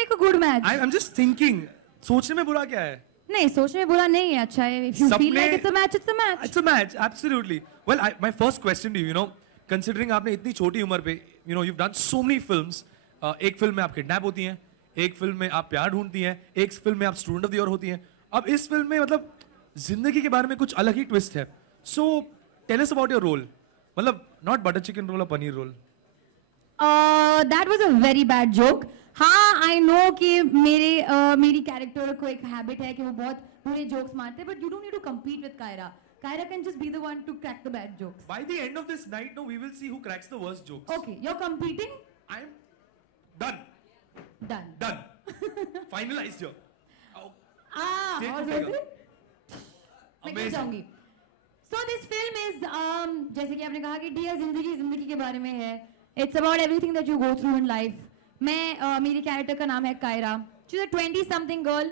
Make a good match. I'm just thinking. सोचने में बुरा क्या है? नहीं, सोचने में बुरा नहीं है, अच्छा है. If you feel like it's a match, it's a match. It's a match, absolutely. Well, my first question to you, considering आपने इतनी छोटी उम्र पे, you've done so many films. एक फिल्म में आप किडनैप होती हैं, एक फिल्म में आप प्यार ढूंढती हैं, एक फिल्म में आप स्टूडेंट ऑफ द ईयर होती हैं. अब इस फिल्म में मतलब जिंदगी के बारे में कुछ अलग ही ट्विस्ट है. So tell us about your role. मतलब not butter chicken roll or paneer roll. That was a very bad joke. हाँ, I know कि मेरी कैरेक्टर को एक हैबिट है कि वो बहुत बुरे जोक्स मारते हैं, but you don't need to compete with Kyra. Kyra can just be the one to crack the bad jokes. By the end of this night, we will see who cracks the worst jokes. Okay, you're competing? I'm done. Done. Finalized here. और वैसे? मैं क्या चाहूँगी? So this film is जैसे कि आपने कहा कि डियर जिंदगी के बारे में है. It's about everything that you go through in life. मेरी कैरेक्टर का नाम है Kiara. She's a 20-something girl.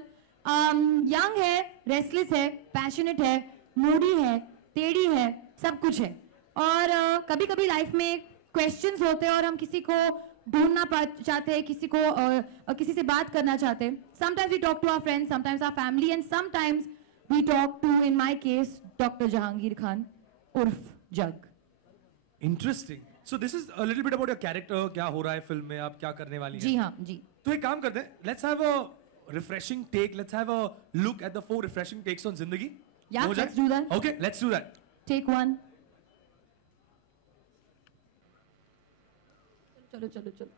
Young है, restless है, passionate है, moody है, टेढ़ी है, सब कुछ है. और कभी-कभी लाइफ में questions होते हैं और हम किसी को ढूंढना चाहते हैं, किसी से बात करना चाहते हैं. Sometimes we talk to our friends, sometimes our family, and sometimes we talk to, in my case, Dr. Jahangir Khan, उर्फ जग. Interesting. So this is a little bit about your character. क्या हो रहा है फिल्म में, आप क्या करने वाली हैं? जी हाँ, जी. तो एक काम करते हैं. Let's have a refreshing take. Let's have a look at the 4 refreshing takes on जिंदगी. Yeah, let's do that. Okay, let's do that. Take 1. चलो.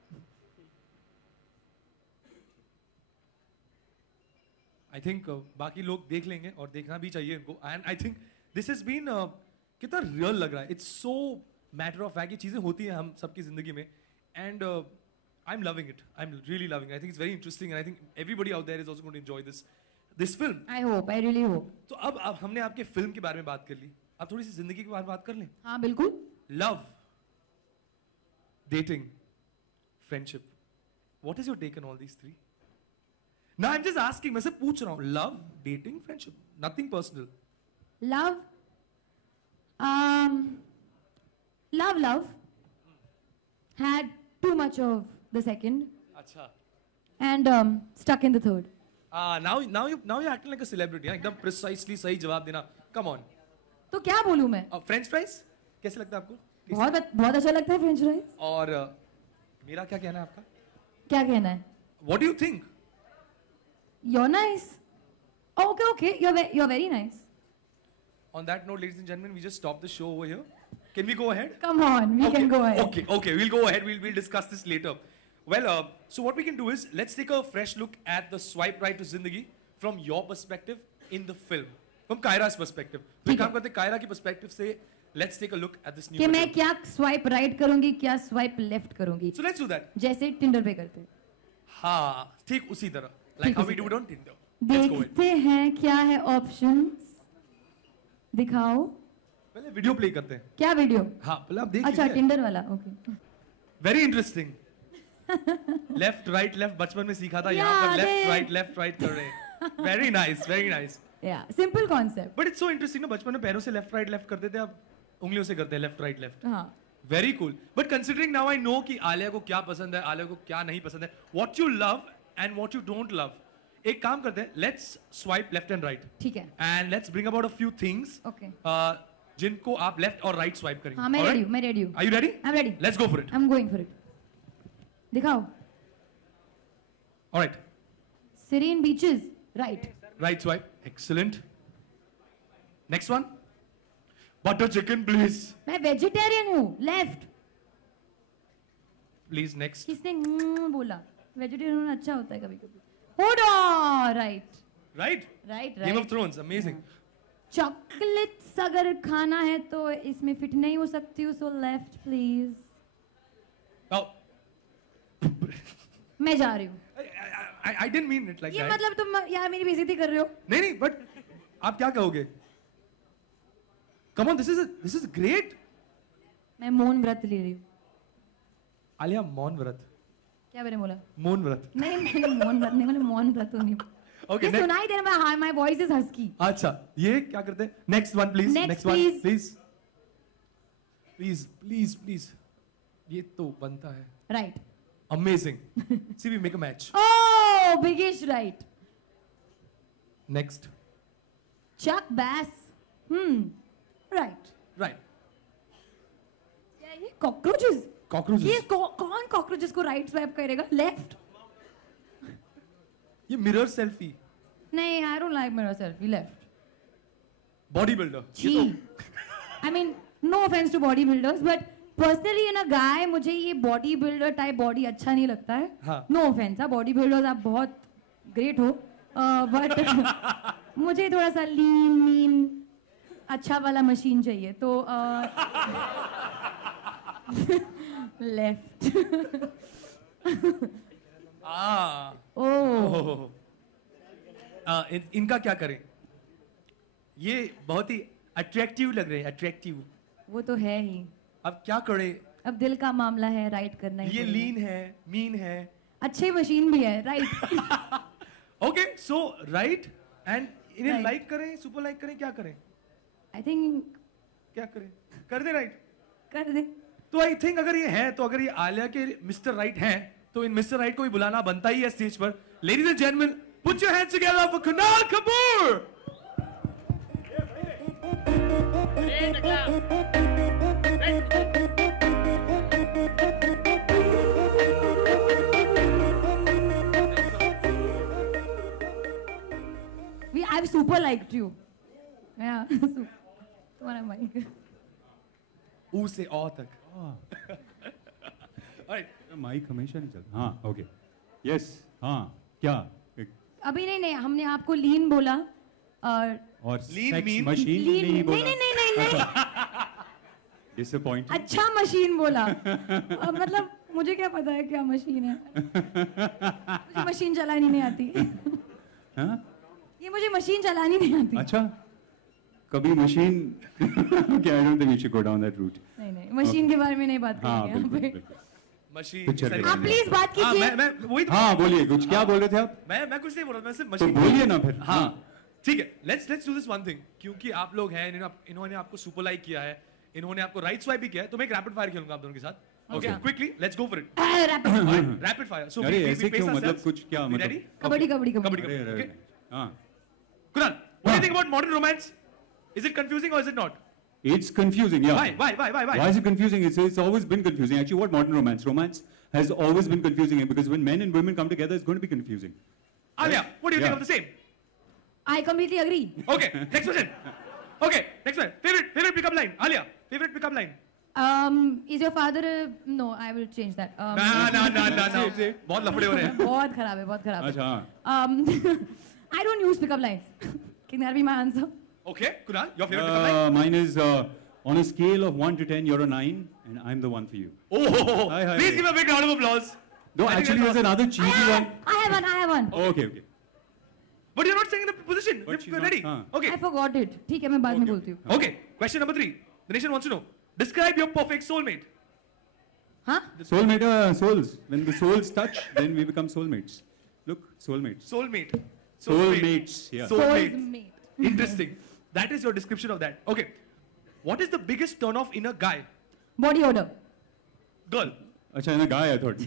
I think बाकी लोग देख लेंगे और देखना भी चाहिए इनको. And I think this has been कितना real लग रहा है. It's so matter of fact. ये चीजें होती हैं हम सबकी जिंदगी में. And I'm loving it. I'm really loving it. I think it's very interesting, and I think everybody out there is also going to enjoy this film. I hope. I really hope. तो अब हमने आपके film के बारे में बात कर ली. अब थोड़ी सी जिंदगी के बारे में बात कर लें. हाँ, बिल्कुल. Love, dating, friendship. What is your take on all these 3? No, I'm just asking. मैं से पूछ रहा हूँ. Love, dating, friendship. Nothing personal. Love. Love. Had too much of the second. अच्छा. And stuck in the third. Now you're acting like a celebrity. एकदम precisely सही जवाब देना. Come on. तो क्या बोलूँ मैं? French fries? कैसे लगता है आपको? बहुत अच्छा लगता है French fries. और मेरा क्या कहना है आपका? क्या कहना है? What do you think? You're nice. Okay. You're very nice. On that note, ladies and gentlemen, we just stop the show over here. Can we go ahead? Come on, we can go ahead. Okay, we'll go ahead. We'll discuss this later. Well, so what we can do is, let's take a fresh look at the swipe right to Zindagi from your perspective in the film. From Kyra's perspective. तो काम करते Kyra की perspective से, let's take a look at this new कि film. मैं क्या swipe right करूँगी, क्या swipe left करूँगी. So let's do that. जैसे Tinder पे करते. हाँ, ठीक उसी तरह. Like how we do it on Tinder. देखते हैं क्या है options. दिखाओ. पहले वीडियो प्ले करते हैं. क्या वीडियो? हाँ, पहले आप देख अच्छा, Tinder वाला. Okay. Very interesting. Left, right. बचपन में सीखा था. यहाँ पर left, right कर रहे हैं. Very nice. Yeah, simple concept. But it's so interesting ना, बचपन में पैरों से left right करते थे, अब उंगलियों से करते हैं left right. हाँ. Very cool. But considering now I know कि आलिया को क्या पसंद है, आलिया को क्या नहीं पसंद है, what you love and what you don't love. एक काम करते हैं, let's swipe left and right. ठीक है. And let's bring about a few things. Okay. जिनको आप left और right swipe करेंगे. हाँ, मैं ready हूँ. Are you ready? I'm ready. Let's go for it. I'm going for it. दिखाओ. All right. Serene beaches. Right. Right swipe. Excellent. Next one. Butter chicken, please. मैं vegetarian हूँ. Left. Please, next. किसने बोला? Vegetarian होना अच्छा होता है कभी-कभी. Hold on. Right. Game of Thrones. Amazing. Chocolates अगर खाना है तो इसमें fit नहीं हो सकती हूँ. So left, please. Oh. मैं जा रही हूँ. I didn't mean it like that. ये मतलब तुम यार मेरी बेइज्जती कर रहे हो? नहीं, but आप क्या कहोगे? Come on, this is great. मैं मौन व्रत ले रही हूँ. आलिया मौन व्रत. क्या मैंने बोला? मौन व्रत. नहीं, मौन व्रत नहीं, मैंने मौन व्रत नहीं. Okay. सुनाई दे रहा है, my voice is husky. अच्छा, ये क्या करते हैं? Next one, please. Next one, please. ये तो बनता है. Right. Amazing. See, we make a match. Oh! Oh, Biggish, right. Next. Chuck Bass. Right. Right. क्या ये cockroaches? Cockroaches. ये कौन cockroaches को right swipe करेगा? Left? ये mirror selfie. नहीं, I don't like mirror selfie. Left. Bodybuilder. Gee. I mean, no offense to bodybuilders, but personally in a guy मुझे ये bodybuilder type body अच्छा नहीं लगता है. हाँ. No offense, bodybuilders आप बहुत great हो, but मुझे थोड़ा सा lean, mean, अच्छा वाला machine चाहिए. तो left. Oh. इनका क्या करें? ये बहुत ही अट्रैक्टिव लग रहे हैं, अट्रैक्टिव. वो तो है ही. अब क्या करें? अब दिल का मामला है, राइट करना ही. ये लीन है, मीन है. अच्छी मशीन भी है, right. Okay, so right and इन्हें Right. लाइक करें, सुपर लाइक करें, क्या करें? आई थिंक क्या करें? कर दे राइट. कर दे. तो आई थिंक अगर ये है, तो अगर ये आलिया के मिस्टर राइट हैं, तो इन मिस्टर राइट को भी बुलाना बनता ही है स्टेज पर. Ladies and gentleman, put your hands together for Kunal Kapoor. I've super liked you. Yeah. तुम्हारा mic. ऊ से औ तक. Alright. माइक हमेशा नहीं चलता. हाँ, ओके. यस, हाँ, क्या? अभी नहीं, हमने आपको लीन बोला और Lean सेक्स mean? मशीन लीन नहीं बोला. नहीं. डिसअपॉइंट. अच्छा मशीन बोला. मतलब मुझे क्या पता है क्या मशीन है. मुझे मशीन चलानी नहीं आती. हाँ? ये मुझे मशीन चलानी नहीं आती. अच्छा. कभी machine. Okay, I don't think we should go down that route. नहीं, मशीन के बारे में नहीं बात हाँ, करेंगे यहाँ बिल्कुल. पे. मशीन. कुछ चल सारी- रहा आप प्लीज बात हाँ, कीजिए. मैं वही तो. हाँ, बोलिए कुछ. क्या बोल रहे थे आप? मैं कुछ नहीं बोल रहा, मैं सिर्फ तो मशीन. बोलिए ना फिर. हाँ, ठीक है. Let's do this one thing. क्योंकि आप लोग हैं, इन्होंने आपको सुपर लाइक किया है, इन्होंने आपको राइट स्वाइप भी किया है, तो मैं एक रैपिड फायर खेलूंगा आप दोनों के साथ. Okay, quickly let's go for it. Rapid fire. So अरे ऐसे क्यों? मतलब कुछ क्या मतलब? रेडी? कबड्डी. अरे, अरे, Okay. अरे. हाँ. Kunal, what do you think about modern romance? Is it confusing or is it not? It's confusing, yeah. Why? Why is it confusing? It's always been confusing. Actually, what modern romance? Romance has always been confusing because when men and women come together, it's going to be confusing. Alia, what do you think Yeah. of the same? I completely agree. Okay, next question. Okay, next one. Favorite pickup line. Alia, favorite pickup line. Is your father no, I will change that. ना. बहुत लफड़े हो रहे हैं. बहुत खराब है. अच्छा. I don't use pickup lines. Can that be my answer? Okay, Kunal, your favorite pickup line? Mine is on a scale of 1 to 10, you're a 9, and I'm the one for you. Oh, Hi. please give a big round of applause. No, I think actually, that's there's another cheesy one. I have one. Okay. But you're not staying in the position. But she's You're not- ready. हाँ. Okay. I forgot it. ठीक है मैं बाद में बोलती हूँ. Okay. Question number 3. The nation wants to know. Describe your perfect soulmate. हाँ? Soulmate are souls. When the souls touch, then we become soulmates. Look, soulmates. Soulmate. Soulmates, yeah. Soulmate. Soulmate. Interesting. That is your description of that. Okay. What is the biggest turn off in a guy? Body odor. Girl. Acha, in a guy, I thought.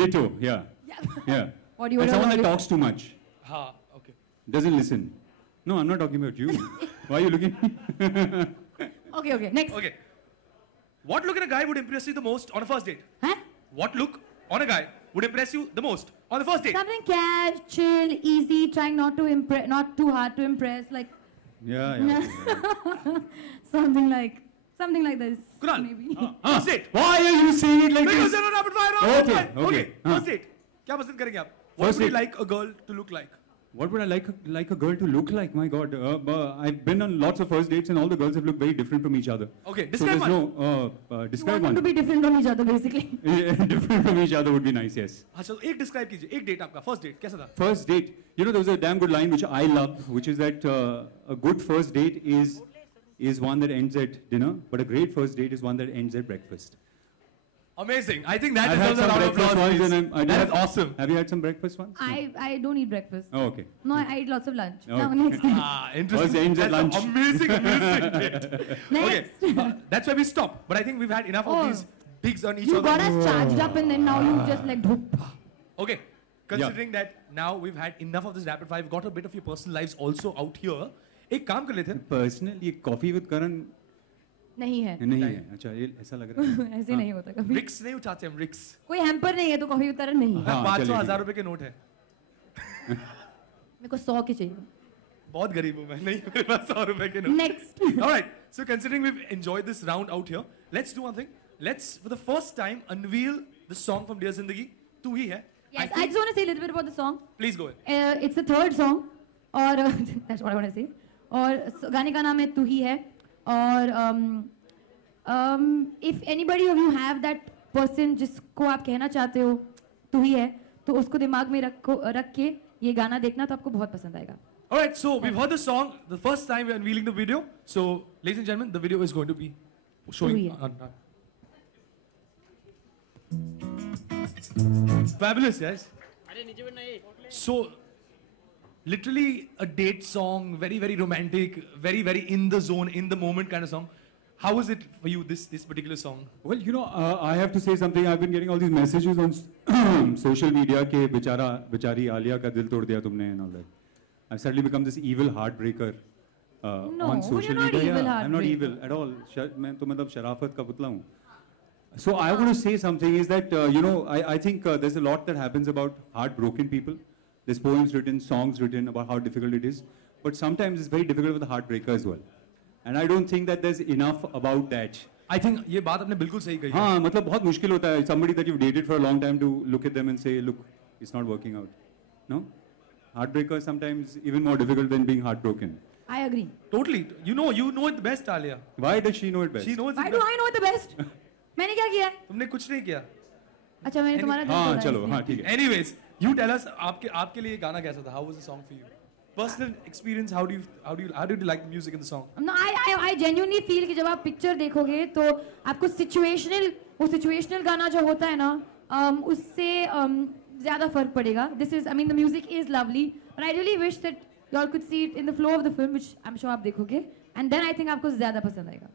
Ditto, yeah. Yeah. Body And odor. someone that always- talks too much. Ha. Okay. Doesn't listen. No, I'm not talking about you. Why are you looking? Okay. Next. Okay. What look in a guy would impress you the most on a first date? Huh? What look on a guy would impress you the most on the first date? Something cash, chill, easy, trying not to impress, not too hard to impress, like Yeah. something like this. Kunal. Maybe. First date. Why are you saying it like Because this? you're not rapid fire round. Okay, That's fine. okay. First date. क्या पसंद करेंगे आप? What First would you date. like a girl to look like? What would I like a girl to look like? My God, I've been on lots of first dates and all the girls have looked very different from each other. Okay, So describe there's one. no You describe want them to one. be different from each other, basically. Different from each other would be nice. Yes. अच्छा तो एक describe कीजिए. एक date आपका first date कैसा था? First date. You know, there was a damn good line which I love, which is that a good first date is one that ends at dinner, but a great first date is one that ends at breakfast. Amazing. I think that I've had deserves a some round of breakfast applause. once, please. and That is awesome. Have you had some breakfast once? I don't eat breakfast. Oh, okay. No, I eat lots of lunch. Okay. Now next. Interesting. First ends at That's an lunch. Amazing date. Next. Okay, that's where we stop. But I think we've had enough Oh. of these digs on each You other. got us charged up and then now you just like dhoop. Okay, considering that now we've had enough of this rapid fire, we've got a bit of your personal lives also out here. एक काम कर लेते हैं. Personal, ये coffee with Karan नहीं है. नहीं है. अच्छा ये ऐसा लग रहा है. ऐसे नहीं होता कभी. Rics नहीं उठाते हम Rics. कोई हैम्पर नहीं है तो कॉफी विद करण नहीं है. हाँ, 500,000 रुपए के नोट है. मेरे को 100 के चाहिए. बहुत गरीब हूँ मैं. नहीं मेरे पास 100 रुपए के note. Next. All right. So considering we've enjoyed this round out here, let's do one thing. Let's for the first time unveil the song from Dear Zindagi. तू ही है. Yes, I just want to say a little bit about the song. Please go ahead. It's the third song और that's what I want to say. और गाने का नाम है तू ही है और if anybody of you have that person जिसको आप कहना चाहते हो तू ही है तो उसको दिमाग में रख के ये गाना देखना तो आपको बहुत पसंद आएगा. All right, so we've heard the song the first time we're unveiling the video. So, ladies and gentlemen, the video is going to be showing. Fabulous, yes. So, literally a date song, very, very romantic, very, very in the zone, in the moment kind of song. How was it for you, this particular song? Well, you know, I have to say something. I've been getting all these messages on social media के बेचारी आलिया का दिल तोड़ दिया तुमने and all that. I've suddenly become this evil heartbreaker No, on social you're not media. evil I'm not heartbreaker. evil at all. मैं तो मतलब शराफत का पुतला हूँ. So I want to say something is that you know I think there's a lot that happens about heartbroken people. There's poems written, songs written about how difficult it is, but sometimes it's very difficult with the heartbreaker as well. And I don't think that there's enough about that. I think ये बात आपने बिल्कुल सही कही. हाँ मतलब बहुत मुश्किल होता है somebody that you've dated for a long time to look at them and say look it's not working out. No? Heartbreaker is sometimes even more difficult than being heartbroken. I agree. Totally. You know it the best, Alia. Why does she know it best? She knows Why it do best. I know the best? मैंने क्या किया है? तुमने कुछ नहीं किया. अच्छा मैंने तुम्हारा दिल हाँ तोड़ा है चलो इसलिए. हाँ ठीक है. Anyways, you tell us आपके लिए ये गाना कैसा था? How was the song for you? Personal experience. How did you like the music in the song? No, I genuinely feel कि जब आप पिक्चर देखोगे तो आपको situational गाना जो होता है ना उससे ज़्यादा फर्क पड़ेगा. I mean the music is lovely, but I really wish that you all could see it in the flow of the film, which I'm sure आप देखोगे, and then I think आपको ज़्यादा पसंद आएगा.